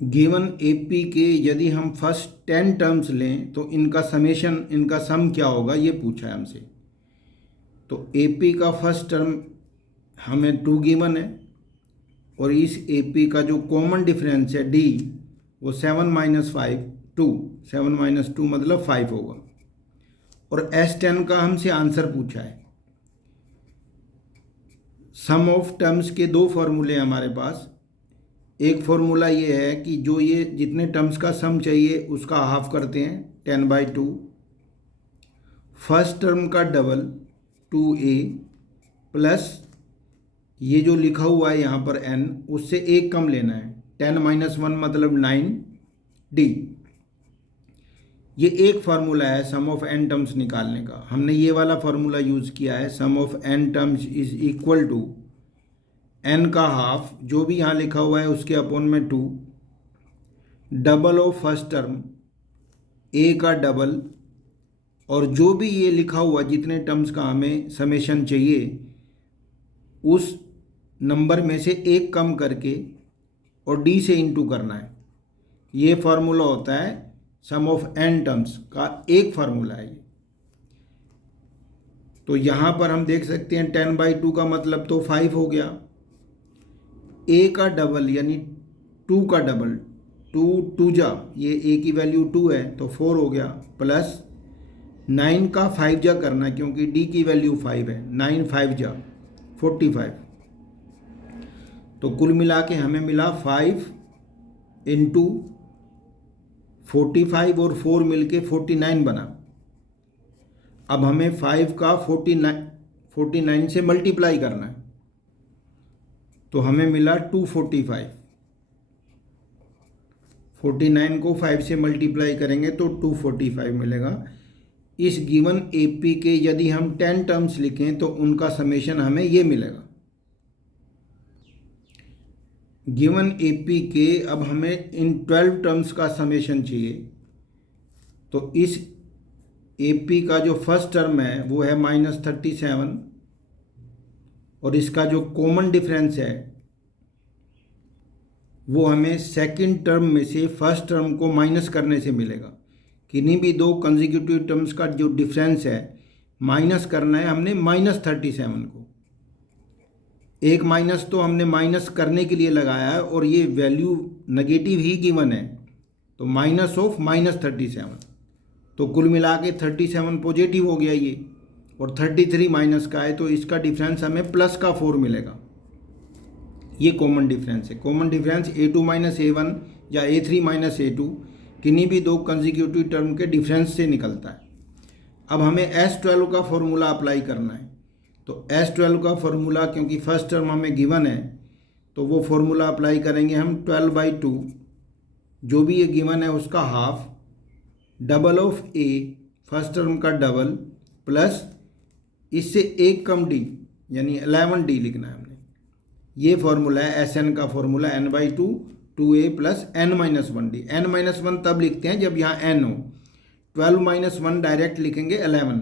Given AP के यदि हम फर्स्ट 10 टर्म्स लें तो इनका समेशन, इनका सम क्या होगा, ये पूछा है हमसे। तो एपी का फर्स्ट टर्म हमें 2 गिवन है और इस एपी का जो कॉमन डिफरेंस है डी, वो 7 माइनस 5 2, 7 माइनस 2 मतलब 5 होगा। और S10 का हमसे आंसर पूछा है। सम ऑफ टर्म्स के दो फॉर्मूले हमारे पास। एक फॉर्मूला ये है कि जो ये जितने टर्म्स का सम चाहिए उसका हाफ करते हैं 10/2, फर्स्ट टर्म का डबल 2a प्लस ये जो लिखा हुआ है यहाँ पर n, उससे एक कम लेना है, 10 माइनस 1 मतलब 9d। ये एक फार्मूला है सम ऑफ n टर्म्स निकालने का। हमने ये वाला फार्मूला यूज़ किया है, sum of n terms is equal to n का हाफ, जो भी यहाँ लिखा हुआ है उसके अपॉन में 2, double of first term a का डबल, और जो भी ये लिखा हुआ जितने टर्म्स का हमें समेशन चाहिए उस नंबर में से एक कम करके और d से इंटू करना है। ये फार्मूला होता है सम ऑफ n टर्म्स का, एक फार्मूला है ये। तो यहाँ पर हम देख सकते हैं 10/2 का मतलब तो 5 हो गया, a का डबल यानी 2 का डबल, 2 2 जा, ये a की वैल्यू 2 है तो 4 हो गया, प्लस 9 का 5 जा करना क्योंकि d की वैल्यू 5 है, 9 5 जा 45। तो कुल मिला के हमें मिला 5 इंटू 45 और 4 मिलके 49 बना। अब हमें 5 का 49 से मल्टीप्लाई करना है तो हमें मिला 245। 49 को 5 से मल्टीप्लाई करेंगे तो 245 मिलेगा। इस गिवन एपी के यदि हम 10 टर्म्स लिखें तो उनका समेशन हमें ये मिलेगा। गिवन एपी के अब हमें इन 12 टर्म्स का समेशन चाहिए। तो इस एपी का जो फर्स्ट टर्म है वो है -37 और इसका जो कॉमन डिफरेंस है वो हमें सेकंड टर्म में से फर्स्ट टर्म को माइनस करने से मिलेगा। किन्हीं भी दो कंसेक्यूटिव टर्म्स का जो डिफरेंस है माइनस करना है हमने -37 को। एक माइनस तो हमने माइनस करने के लिए लगाया है और ये वैल्यू नेगेटिव ही गिवन है, तो माइनस ऑफ -37, तो कुल मिला के 37 पॉजिटिव हो गया ये, और 33 माइनस का है तो इसका डिफरेंस हमें प्लस का 4 मिलेगा। ये कॉमन डिफरेंस है। Common difference a2 minus a1 या a3 माइनस a2 किन्हीं भी दो कंसेक्यूटिव टर्म के डिफरेंस से निकलता है। अब हमें S12 का फॉर्मूला अप्लाई करना है। तो S12 का फॉर्मूला, क्योंकि फर्स्ट टर्म हमें गिवन है तो वो फॉर्मूला अप्लाई करेंगे हम 12/2, जो भी ये गिवन है उसका half, double of a first term का डबल, प्लस इससे एक कम d यानी 11d लिखना है हमने। ये फॉर्मूला है Sn का formula, n/2 2a plus n-1d। n-1 तब लिखते हैं जब यहाँ n हो। 12 माइनस 1 डायरेक्ट लिखेंगे 11।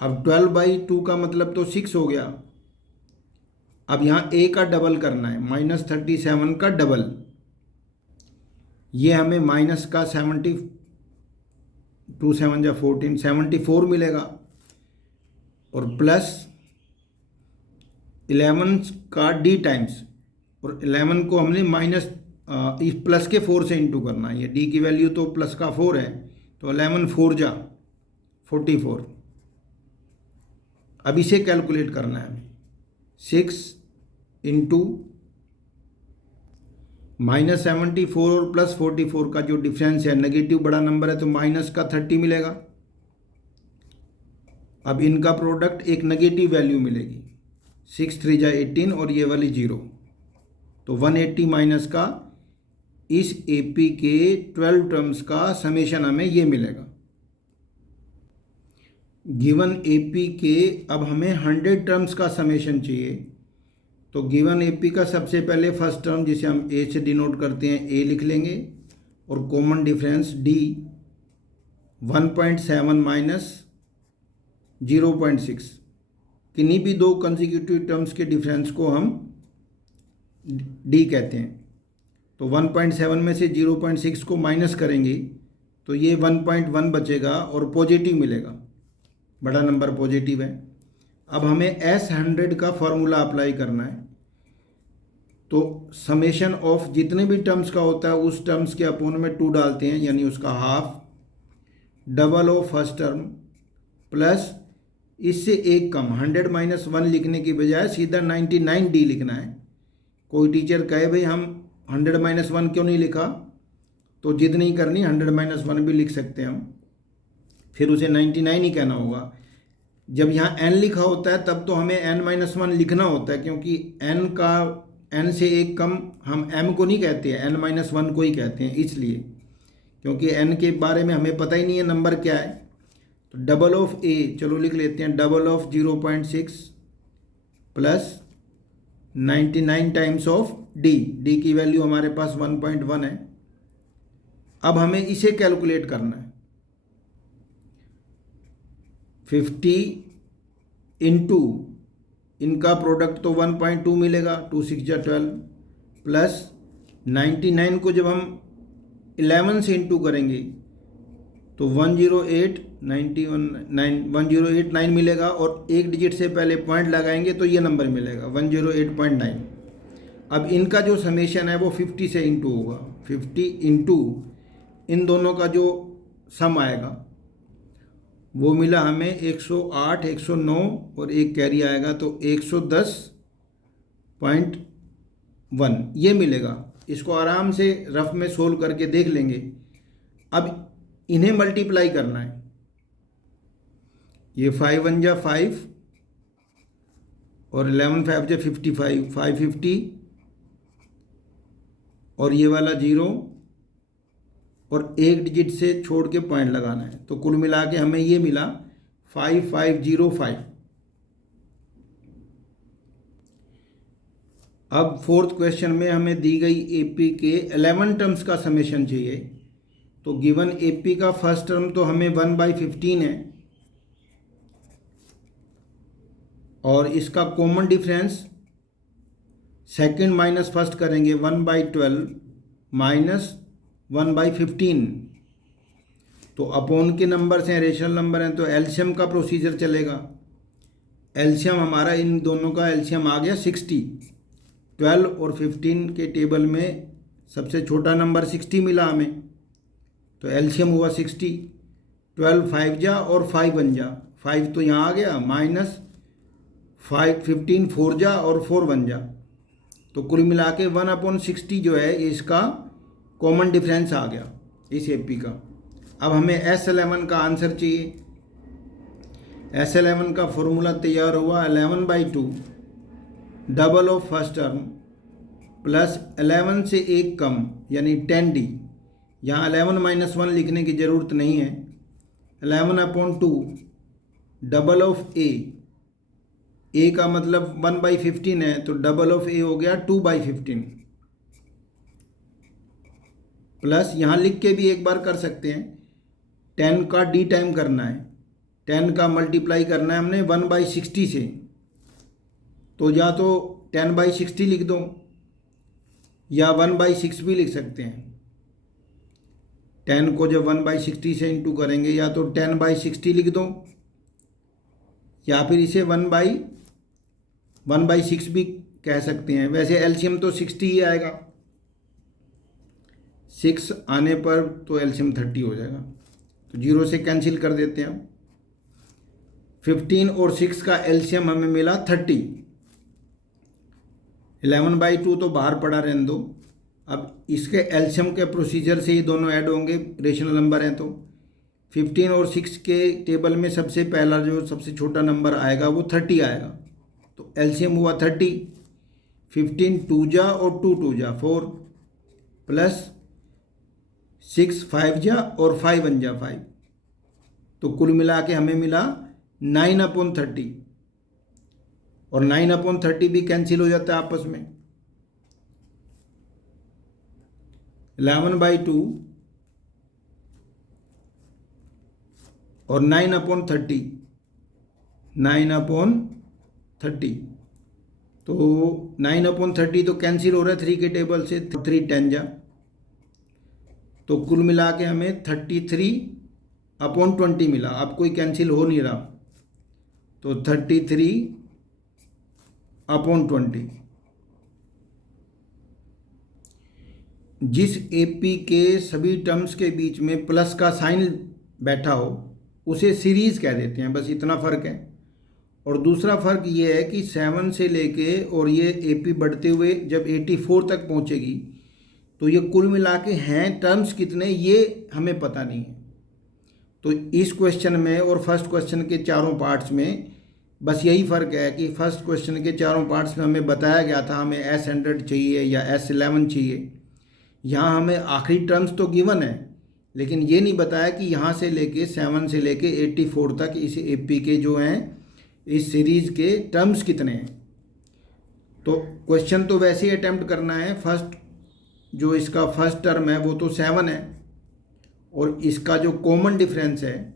अब 12/2 का मतलब तो 6 हो गया। अब यहाँ a का डबल करना है, -37 का डबल, ये हमें माइनस का 70, 2 7 या 14, 74 मिलेगा, और प्लस 11 का d टाइम्स, और 11 को हमने माइनस इस प्लस के 4 से इंटू करना है। ये d की वैल्यू तो प्लस का 4 है तो 11 4 जा 44। अब इसे कैलकुलेट करना है हमें। 6 इंटू -74 और +44 का जो डिफरेंस है, नेगेटिव बड़ा नंबर है तो माइनस का 30 मिलेगा। अब इनका प्रोडक्ट एक नेगेटिव वैल्यू मिलेगी, 6 3 जा 18 और ये वाली 0, तो 180 माइनस का इस एपी के 12 टर्म्स का समेशन हमें ये मिलेगा। गिवन एपी के अब हमें 100 टर्म्स का समेशन चाहिए। तो गिवन एपी का सबसे पहले फर्स्ट टर्म जिसे हम ए से डिनोट करते हैं ए लिख लेंगे, और कॉमन डिफरेंस डी 1.7 माइनस 0.6, किन्हीं भी दो कंसेक्यूटिव टर्म्स के डिफरेंस को हम डी कहते हैं। तो 1.7 में से 0.6 को माइनस करेंगे तो ये 1.1 बचेगा और पॉजिटिव मिलेगा, बड़ा नंबर पॉजिटिव है। अब हमें S100 का फॉर्मूला अप्लाई करना है। तो समेशन ऑफ जितने भी टर्म्स का होता है उस टर्म्स के अपोन में 2 डालते हैं, यानी उसका half, double of first term plus इससे एक कम 100 - 1 लिखने की बजाय सीधा 99D लिखना है। कोई टीचर कहे भाई हम 100 - 1 क्यों नहीं लिखा, तो जिद नहीं करनी, 100 - 1 भी लिख सकते हैं हम, फिर उसे 99 ही कहना होगा। जब यहाँ n लिखा होता है तब तो हमें n - 1 लिखना होता है, क्योंकि n से एक कम हम m को नहीं कहते हैं, n - 1 को ही कहते हैं, इसलिए क्योंकि n के बारे में हमें पता ही नहीं है नंबर क्या है। तो डबल ऑफ a, चलो लिख लेते हैं, double of 0.6 plus 99 times of d की वैल्यू हमारे पास 1.1 है। अब हमें इसे कैलकुलेट करना है। 50 इंटू इनका प्रोडक्ट तो 1.2 मिलेगा, 2 6 जा 12, प्लस 99 को जब हम 11 से इंटू करेंगे तो 1089 मिलेगा, और एक डिजिट से पहले पॉइंट लगाएंगे तो ये नंबर मिलेगा 108.9। अब इनका जो समेशन है वो 50 से इंटू होगा, 50 इंटू इन दोनों का जो सम आएगा वो मिला हमें 108, 109 और एक कैरी आएगा तो 110.1 ये मिलेगा। इसको आराम से रफ में सोल्व करके देख लेंगे। अब इन्हें मल्टीप्लाई करना है, ये 5 1 जा 5 और 11 5 जा 55, 550 और ये वाला 0 और एक डिजिट से छोड़ के पॉइंट लगाना है, तो कुल मिला के हमें ये मिला 5505। अब फोर्थ क्वेश्चन में हमें दी गई एपी के 11 टर्म्स का समेशन चाहिए। तो गिवन एपी का फर्स्ट टर्म तो हमें 1/15 है, और इसका common difference second minus first करेंगे, 1/12 माइनस 1/15। तो अपोन के नंबर्स हैं, रेशनल नंबर हैं, तो एलसीएम का प्रोसीजर चलेगा। एलसीएम हमारा इन दोनों का एलसीएम आ गया 60। 12 और 15 के टेबल में सबसे छोटा नंबर 60 मिला हमें, तो एलसीएम हुआ 60। 12 5 जा और 5 1 जा, 5 तो यहाँ आ गया, माइनस 15 4 जा और 4 1 जा, तो कुल मिला के 1/60 जो है इसका कॉमन डिफरेंस आ गया इस एपी का। अब हमें S11 का आंसर चाहिए। S11 का फॉर्मूला तैयार हुआ 11/2 double of first term plus 11 से एक कम यानी 10D। यहाँ 11 - 1 लिखने की ज़रूरत नहीं है। 11/2 डबल ऑफ ए का मतलब 1/15 है, तो डबल ऑफ ए हो गया 2/15, प्लस यहाँ लिख के भी एक बार कर सकते हैं, 10 का डी टाइम करना है, 10 का मल्टीप्लाई करना है हमने 1/60 से, तो या तो 10/60 लिख दो या 1/6 भी लिख सकते हैं। 10 को जब 1/60 से इंटू करेंगे या तो 10/60 लिख दो या फिर इसे 1/6 भी कह सकते हैं। वैसे एलसीएम तो 60 ही आएगा, 6 आने पर तो एलसीएम 30 हो जाएगा, तो 0 से कैंसिल कर देते हैं। 15 और 6 का एलसीएम हमें मिला 30। 11/2 तो बाहर पड़ा रहने दो। अब इसके एलसीएम के प्रोसीजर से ये दोनों ऐड होंगे, रेशनल नंबर हैं, तो 15 और 6 के टेबल में सबसे पहला जो सबसे छोटा नंबर आएगा वो 30 आएगा, तो एलसीएम हुआ 30। 15 2 जा और 2 2 जा 4, प्लस 6 5 जा और 5 1 जा 5, तो कुल मिला के हमें मिला 9/30, और 9/30 भी कैंसिल हो जाता है आपस में। 11/2 और 9/30, 9/30 तो 9/30 तो कैंसिल हो रहा है 3 के टेबल से, 3 10 जा, तो कुल मिला के हमें 33/20 मिला। अब कोई कैंसिल हो नहीं रहा, तो 33/20। जिस एपी के सभी टर्म्स के बीच में प्लस का साइन बैठा हो उसे सीरीज कह देते हैं, बस इतना फ़र्क है। और दूसरा फ़र्क ये है कि 7 से लेके और ये एपी बढ़ते हुए जब 84 तक पहुंचेगी तो ये कुल मिला के हैं टर्म्स कितने ये हमें पता नहीं है। तो इस क्वेश्चन में और फर्स्ट क्वेश्चन के चारों पार्ट्स में बस यही फ़र्क है कि फर्स्ट क्वेश्चन के चारों पार्ट्स में हमें बताया गया था हमें S100 चाहिए या S11 चाहिए। यहाँ हमें आखिरी टर्म्स तो गिवन है, लेकिन ये नहीं बताया कि यहाँ से लेके 7 से लेके 84 तक इस एपी के जो हैं इस सीरीज़ के टर्म्स कितने हैं। तो क्वेश्चन तो वैसे ही अटैम्प्ट करना है। फर्स्ट जो इसका फर्स्ट टर्म है वो तो 7 है, और इसका जो कॉमन डिफरेंस है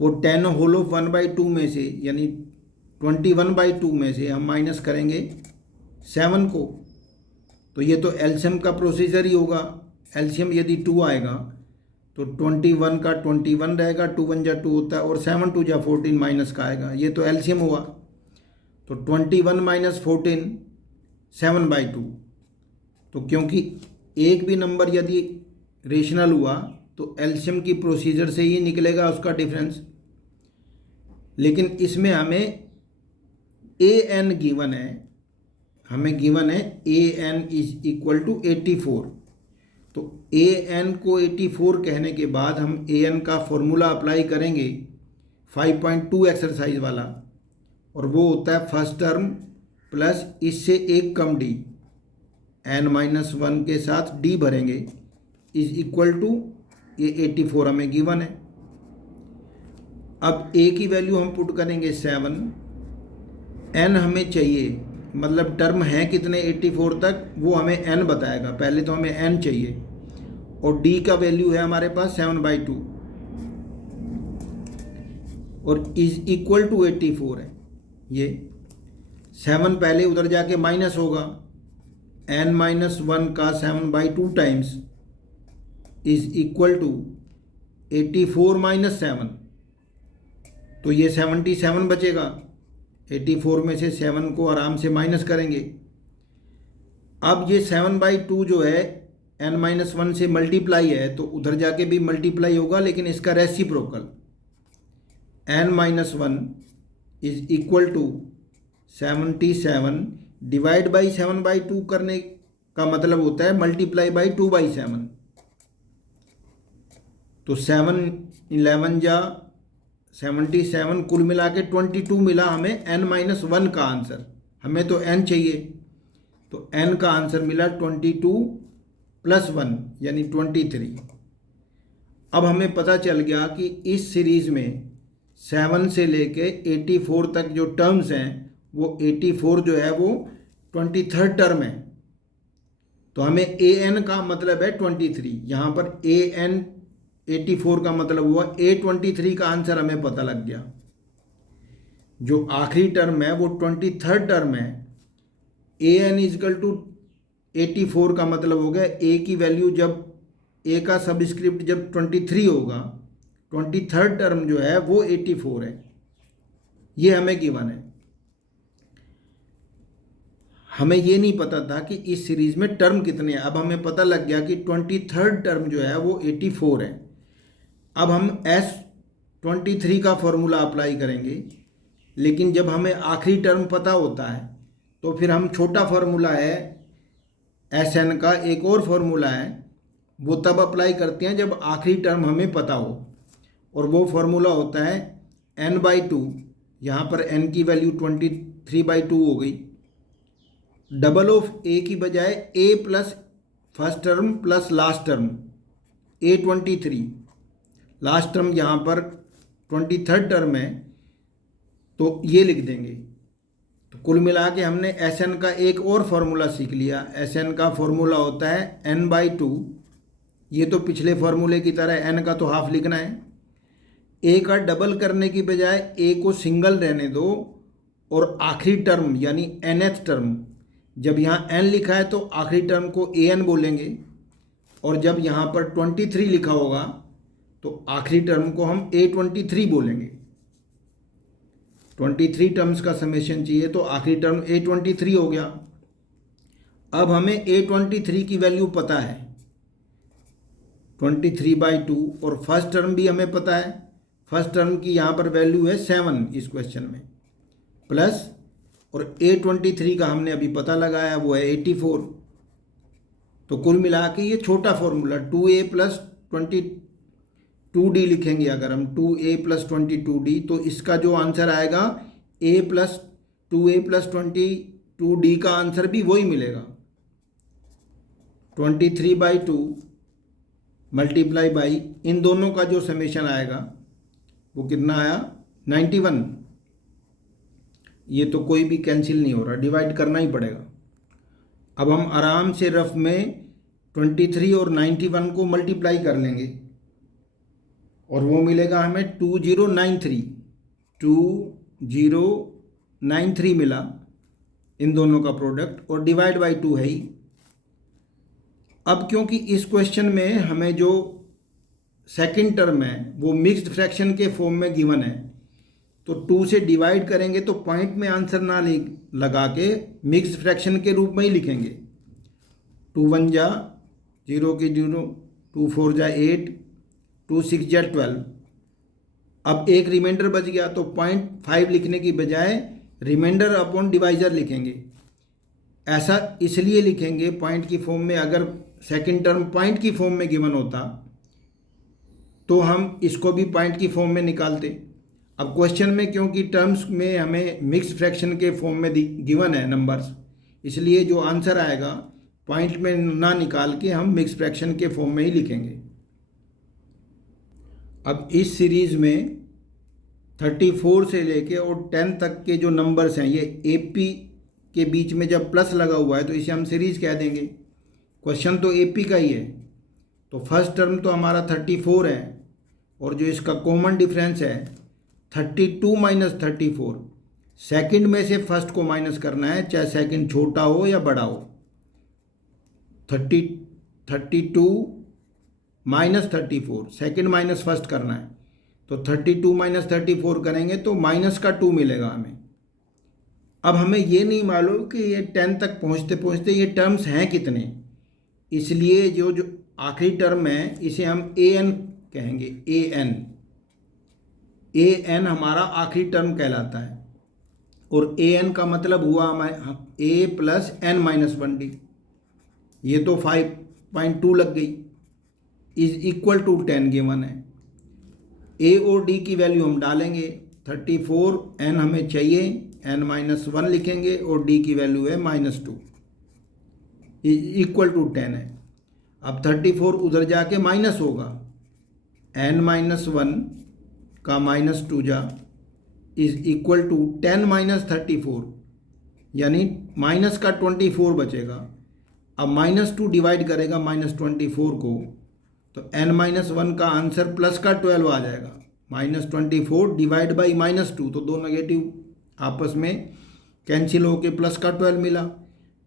वो 10 होल ऑफ 1/2 में से यानी 21/2 में से हम माइनस करेंगे 7 को। तो ये तो एलसीएम का प्रोसीजर ही होगा। एलसीएम यदि 2 आएगा तो 21 का 21 रहेगा, 2 1 जा 2 होता है, और 7 2 जा 14 माइनस का आएगा, ये तो एलसीएम हुआ। तो 21 - 14 7/2। तो क्योंकि एक भी नंबर यदि रेशनल हुआ तो एलसीएम की प्रोसीजर से ही निकलेगा उसका डिफरेंस। लेकिन इसमें हमें ए एन गिवन है, हमें गिवन है A N is equal to 84। तो ए एन को 84 कहने के बाद हम ए एन का फॉर्मूला अप्लाई करेंगे 5.2 एक्सरसाइज वाला, और वो होता है फर्स्ट टर्म प्लस इससे एक कम डी, n-1 के साथ डी भरेंगे, इज इक्वल टू ये 84 हमें गिवन है। अब ए की वैल्यू हम पुट करेंगे 7, n हमें चाहिए, मतलब टर्म है कितने 84 तक वो हमें n बताएगा, पहले तो हमें n चाहिए, और d का वैल्यू है हमारे पास 7/2 और इज इक्वल टू 84 है। ये 7 पहले उधर जाके माइनस होगा, n-1 का 7/2 टाइम्स इज इक्वल टू 84 - 7, तो ये 77 बचेगा। 84 में से 7 को आराम से माइनस करेंगे। अब ये 7/2 जो है n-1 से मल्टीप्लाई है तो उधर जाके भी मल्टीप्लाई होगा, लेकिन इसका reciprocal n-1 is equal to 77 divide by 7/2 करने का मतलब होता है मल्टीप्लाई बाई 2/7। तो 7 11 जा 77, कुल मिला के 22 मिला हमें n-1 का आंसर। हमें तो n चाहिए, तो n का आंसर मिला 22 + 1 यानी 23। अब हमें पता चल गया कि इस सीरीज़ में 7 से लेके 84 तक जो टर्म्स हैं वो 84 जो है वो 23rd टर्म है। तो हमें ए एन का मतलब है 23, यहाँ पर ए एन 84 का मतलब हुआ A23 का आंसर हमें पता लग गया। जो आखिरी टर्म है वो 23rd टर्म है। ए एन इजकल टू 84 का मतलब हो गया ए की वैल्यू जब ए का सबस्क्रिप्ट जब 23 होगा, 23rd टर्म जो है वो 84 है। ये हमें गिवन है। हमें ये नहीं पता था कि इस सीरीज में टर्म कितने हैं। अब हमें पता लग गया कि 23rd टर्म जो है वो 84 है। अब हम S23 का फॉर्मूला अप्लाई करेंगे, लेकिन जब हमें आखिरी टर्म पता होता है तो फिर हम छोटा फार्मूला है SN का, एक और फार्मूला है वो तब अप्लाई करते हैं जब आखिरी टर्म हमें पता हो, और वो फार्मूला होता है n/2। यहाँ पर n की वैल्यू 23/2 हो गई। डबल ऑफ ए की बजाय A plus first term plus last term A23, last term यहाँ पर 23rd टर्म है तो ये लिख देंगे। तो कुल मिला के हमने SN का एक और फार्मूला सीख लिया। SN का फार्मूला होता है n/2। ये तो पिछले फार्मूले की तरह n का तो हाफ लिखना है। ए का डबल करने की बजाय ए को सिंगल रहने दो और आखिरी टर्म यानी nth टर्म, जब यहाँ n लिखा है तो आखिरी टर्म को an बोलेंगे, और जब यहाँ पर 23 लिखा होगा तो आखिरी टर्म को हम A23 बोलेंगे। 23 टर्म्स का समेशन चाहिए तो आखिरी टर्म A23 हो गया। अब हमें A23 की वैल्यू पता है 23/2, और फर्स्ट टर्म भी हमें पता है। फर्स्ट टर्म की यहाँ पर वैल्यू है 7 इस क्वेश्चन में, प्लस और A23 का हमने अभी पता लगाया वो है 84। तो कुल मिला के ये छोटा फॉर्मूला 2A प्लस 22D लिखेंगे। अगर हम 2A प्लस 22D, तो इसका जो आंसर आएगा A plus 2A plus 22D का आंसर भी वही मिलेगा। 23/2 मल्टीप्लाई बाई इन दोनों का जो समेशन आएगा वो कितना आया 91। ये तो कोई भी कैंसिल नहीं हो रहा, डिवाइड करना ही पड़ेगा। अब हम आराम से रफ में 23 और 91 को मल्टीप्लाई कर लेंगे और वो मिलेगा हमें 2093 मिला इन दोनों का प्रोडक्ट, और डिवाइड बाई 2 है ही। अब क्योंकि इस क्वेश्चन में हमें जो सेकंड टर्म है वो मिक्स्ड फ्रैक्शन के फॉर्म में गिवन है, तो 2 से डिवाइड करेंगे तो पॉइंट में आंसर ना लगा के मिक्स्ड फ्रैक्शन के रूप में ही लिखेंगे। 2 1 जा 0 के 0, 2 4 जा 8, 2 6 जा 12। अब एक रिमाइंडर बच गया तो 0.5 लिखने की बजाय रिमाइंडर अपॉन डिवाइजर लिखेंगे। ऐसा इसलिए लिखेंगे पॉइंट की फॉर्म में, अगर सेकंड टर्म पॉइंट की फॉर्म में गिवन होता तो हम इसको भी पॉइंट की फॉर्म में निकालते। अब क्वेश्चन में क्योंकि टर्म्स में हमें मिक्स्ड फ्रैक्शन के फॉर्म में गिवन है नंबर्स, इसलिए जो आंसर आएगा पॉइंट में ना निकाल के हम मिक्स्ड फ्रैक्शन के फॉर्म में ही लिखेंगे। अब इस सीरीज़ में 34 से लेके और 10 तक के जो नंबर्स हैं, ये AP के बीच में जब प्लस लगा हुआ है तो इसे हम सीरीज़ कह देंगे। क्वेश्चन तो AP का ही है, तो फर्स्ट टर्म तो हमारा 34 है, और जो इसका कॉमन डिफरेंस है 32 माइनस 34, सेकंड में से फर्स्ट को माइनस करना है, चाहे सेकंड छोटा हो या बड़ा हो। 32 माइनस 34, सेकंड माइनस फर्स्ट करना है, तो 32 माइनस 34 करेंगे तो माइनस का 2 मिलेगा हमें। अब हमें ये नहीं मालूम कि ये 10 तक पहुँचते पहुँचते ये टर्म्स हैं कितने, इसलिए जो आखिरी टर्म है इसे हम AN कहेंगे। AN हमारा आखिरी टर्म कहलाता है, और AN का मतलब हुआ हमारे A plus N minus 1D। ये तो 5.2 लग गई, इज इक्वल टू 10 गिवन है। A और D की वैल्यू हम डालेंगे, 34, N हमें चाहिए, N माइनस 1 लिखेंगे, और D की वैल्यू है -2, इज इक्वल टू 10 है। अब 34 उधर जाके माइनस होगा, N माइनस 1 का -2 जा इज इक्वल टू 10 माइनस 34, यानी माइनस का 24 बचेगा। अब -2 डिवाइड करेगा -24 को, तो N माइनस 1 का आंसर प्लस का 12 आ जाएगा। -24 डिवाइड बाई -2, तो दो नेगेटिव आपस में कैंसिल होके प्लस का 12 मिला,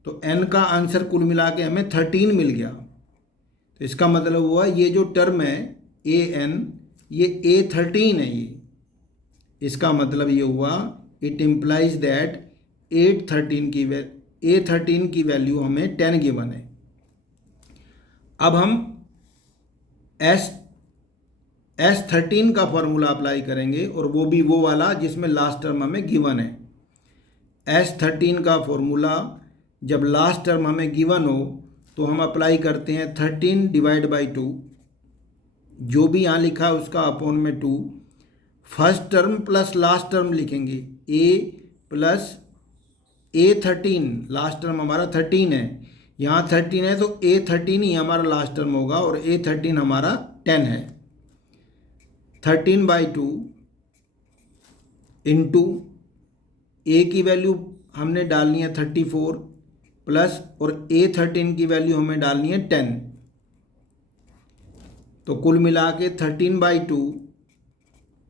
तो N का आंसर कुल मिला के हमें 13 मिल गया। तो इसका मतलब हुआ ये जो टर्म है AN, ये A13 है। ये इसका मतलब ये हुआ इट इम्प्लाइज दैट A13 की वैल्यू हमें 10 गिवन है। अब हम S13 का फॉर्मूला अप्लाई करेंगे, और वो भी वो वाला जिसमें लास्ट टर्म हमें गिवन है। S13 का फॉर्मूला जब लास्ट टर्म हमें गिवन हो तो हम अप्लाई करते हैं 13 डिवाइड बाई 2, जो भी यहाँ लिखा है उसका अपॉन में 2, first term plus last term लिखेंगे, A plus A13, last term हमारा 13 है, यहाँ 13 है तो A13 ही हमारा लास्ट टर्म होगा, और A13 हमारा 10 है। 13/2 इंटू A की वैल्यू हमने डालनी है 34 प्लस, और A13 की वैल्यू हमें डालनी है 10, तो कुल मिला के 13/2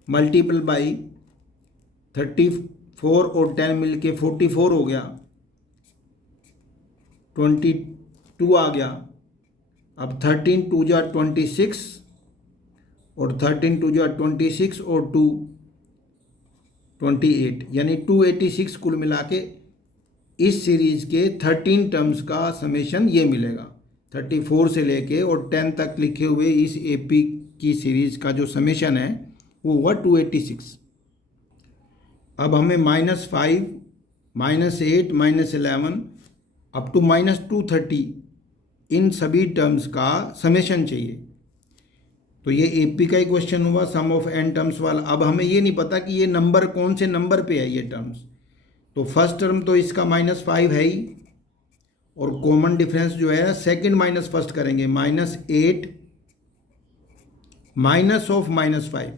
मल्टीपल बाई 34 4 और 10 मिलके 44 हो गया, 22 आ गया। अब 13 2 जा 26 और 13 2 जा 26 और 2 28, यानी 286 कुल मिला के इस सीरीज के 13 टर्म्स का समेशन ये मिलेगा। 34 से लेके और 10 तक लिखे हुए इस एपी की सीरीज का जो समेशन है वो हुआ 286। अब हमें -5, -8, -11 अप टू -230 इन सभी टर्म्स का समेशन चाहिए। तो ये एपी का ही क्वेश्चन हुआ, सम ऑफ n टर्म्स वाला। अब हमें ये नहीं पता कि ये नंबर कौन से नंबर पे है ये टर्म्स। तो फर्स्ट टर्म तो इसका -5 है ही, और कॉमन डिफरेंस जो है सेकंड माइनस फर्स्ट करेंगे, -8 माइनस ऑफ -5।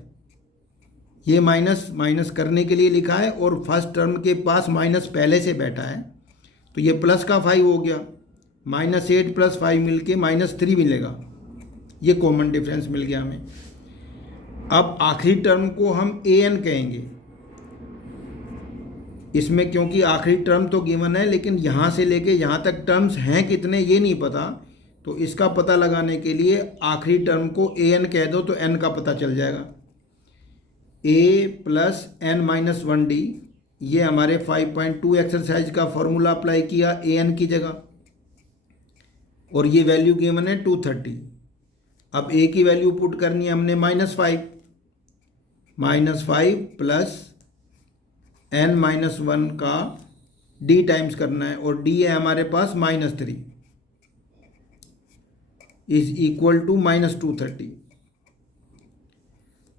ये माइनस माइनस करने के लिए लिखा है और फर्स्ट टर्म के पास माइनस पहले से बैठा है, तो ये प्लस का 5 हो गया। -8 + 5 मिलके -3 मिलेगा। ये कॉमन डिफरेंस मिल गया हमें। अब आखिरी टर्म को हम an कहेंगे इसमें, क्योंकि आखिरी टर्म तो गिवन है लेकिन यहाँ से लेके यहाँ तक टर्म्स हैं कितने ये नहीं पता। तो इसका पता लगाने के लिए आखिरी टर्म को an कह दो तो n का पता चल जाएगा। a + n - 1d, ये हमारे 5.2 एक्सरसाइज का फॉर्मूला अप्लाई किया an की जगह, और ये वैल्यू गिवन है 230। अब a की वैल्यू पुट करनी है हमने -5 + n-1 का d टाइम्स करना है, और d है हमारे पास -3 इज इक्वल टू -230।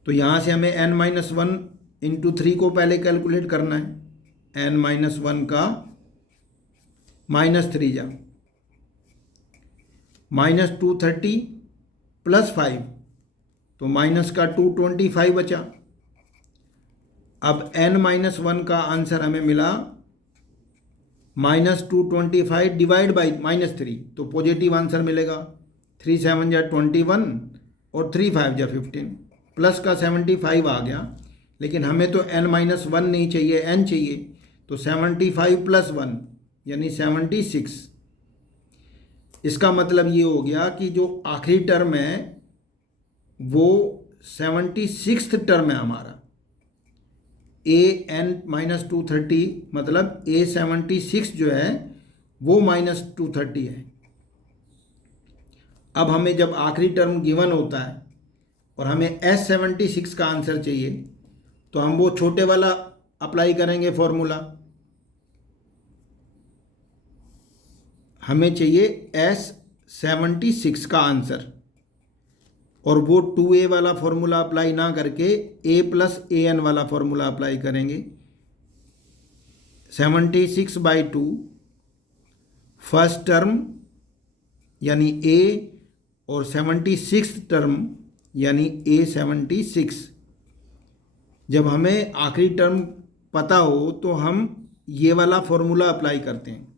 तो यहाँ से हमें n-1 × 3 को पहले कैलकुलेट करना है। n-1 का -3 जा -230 + 5, तो माइनस का 225 बचा। अब n-1 का आंसर हमें मिला -225 डिवाइड बाई -3, तो पॉजिटिव आंसर मिलेगा। 3 7 जा 21 और 3 5 जा 15, प्लस का 75 आ गया। लेकिन हमें तो n-1 नहीं चाहिए, n चाहिए, तो 75 + 1 यानी 76। इसका मतलब ये हो गया कि जो आखिरी टर्म है वो 76th टर्म है हमारा। an-230 मतलब a76 जो है वो -230 है। अब हमें जब आखिरी टर्म गिवन होता है और हमें s76 का आंसर चाहिए, तो हम वो छोटे वाला अप्लाई करेंगे फॉर्मूला। हमें चाहिए s76 का आंसर, और वो 2a वाला फॉर्मूला अप्लाई ना करके a + an वाला फॉर्मूला अप्लाई करेंगे। 76/2 फर्स्ट टर्म यानी a, और 76th टर्म यानी a76। जब हमें आखिरी टर्म पता हो तो हम ये वाला फॉर्मूला अप्लाई करते हैं।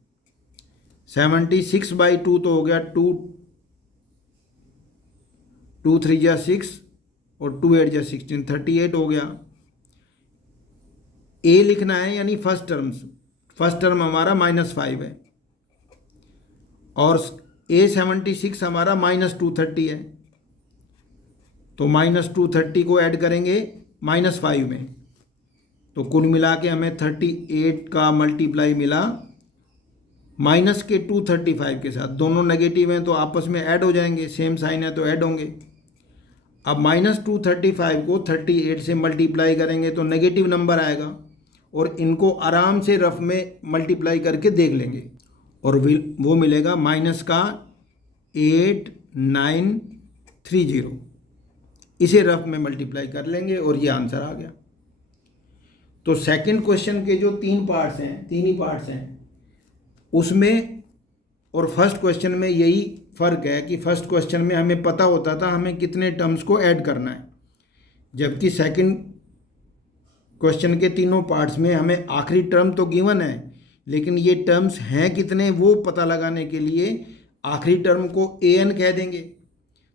76/2 तो हो गया 2 3 जा 6 और 2 8 जा 16, 38 हो गया। a लिखना है यानी फर्स्ट टर्म हमारा -5 है, और a76 हमारा -230 है, तो -230 को ऐड करेंगे -5 में, तो कुल मिला के हमें 38 का मल्टीप्लाई मिला माइनस के 235 के साथ। दोनों नेगेटिव हैं तो आपस में ऐड हो जाएंगे, सेम साइन है तो ऐड होंगे। अब -235 को 38 से मल्टीप्लाई करेंगे तो नेगेटिव नंबर आएगा, और इनको आराम से रफ में मल्टीप्लाई करके देख लेंगे, और वो मिलेगा -8930। इसे रफ में मल्टीप्लाई कर लेंगे और ये आंसर आ गया। तो सेकंड क्वेश्चन के जो तीन ही पार्ट्स हैं उसमें और फर्स्ट क्वेश्चन में यही फ़र्क है कि फर्स्ट क्वेश्चन में हमें पता होता था हमें कितने टर्म्स को ऐड करना है, जबकि सेकंड क्वेश्चन के तीनों पार्ट्स में हमें आखिरी टर्म तो गिवन है, लेकिन ये टर्म्स हैं कितने वो पता लगाने के लिए आखिरी टर्म को an कह देंगे।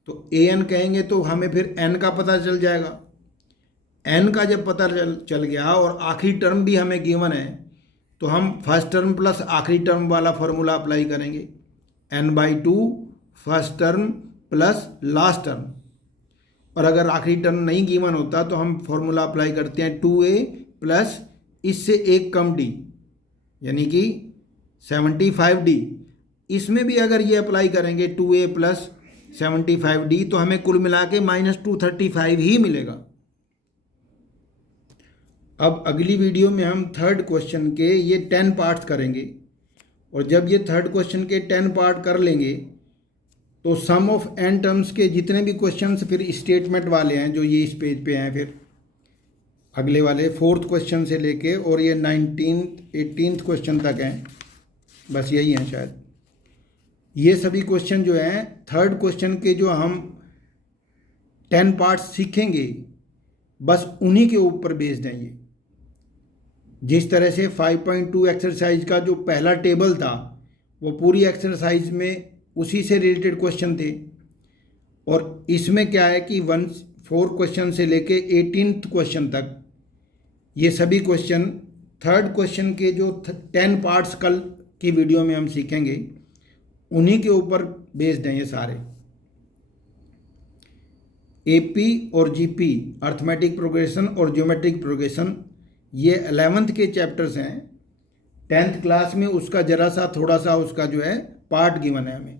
तो an कहेंगे तो हमें फिर n का पता चल जाएगा। एन का जब पता चल गया और आखिरी टर्म भी हमें गिवन है, तो हम फर्स्ट टर्म प्लस आखिरी टर्म वाला फॉर्मूला अप्लाई करेंगे, n/2 first term plus last term. और अगर आखिरी टर्म नहीं गिवन होता तो हम फॉर्मूला अप्लाई करते हैं 2a प्लस इससे एक कम d, यानी कि 75d। इसमें भी अगर ये अप्लाई करेंगे 2a प्लस 75d तो हमें कुल मिला के -235 ही मिलेगा। अब अगली वीडियो में हम थर्ड क्वेश्चन के ये 10 पार्ट्स करेंगे, और जब ये थर्ड क्वेश्चन के 10 पार्ट कर लेंगे तो सम ऑफ n टर्म्स के जितने भी क्वेश्चंस फिर स्टेटमेंट वाले हैं जो ये इस पेज पे हैं, फिर अगले वाले 4th क्वेश्चन से लेके और ये 19th 18th क्वेश्चन तक हैं, बस यही हैं शायद। ये सभी क्वेश्चन जो हैं थर्ड क्वेश्चन के जो हम 10 पार्ट्स सीखेंगे बस उन्हीं के ऊपर बेस्ड हैं ये। जिस तरह से 5.2 एक्सरसाइज का जो पहला टेबल था वो पूरी एक्सरसाइज में उसी से रिलेटेड क्वेश्चन थे, और इसमें क्या है कि 4 क्वेश्चन से लेके 18th क्वेश्चन तक ये सभी क्वेश्चन थर्ड क्वेश्चन के जो 10 पार्ट्स कल की वीडियो में हम सीखेंगे उन्हीं के ऊपर बेस्ड हैं ये सारे। एपी और जीपी अर्थमेटिक प्रोग्रेशन और ज्योमेट्रिक प्रोग्रेशन ये 11th के चैप्टर्स हैं। 10th क्लास में उसका ज़रा सा थोड़ा सा उसका जो है पार्ट गिवन है हमें।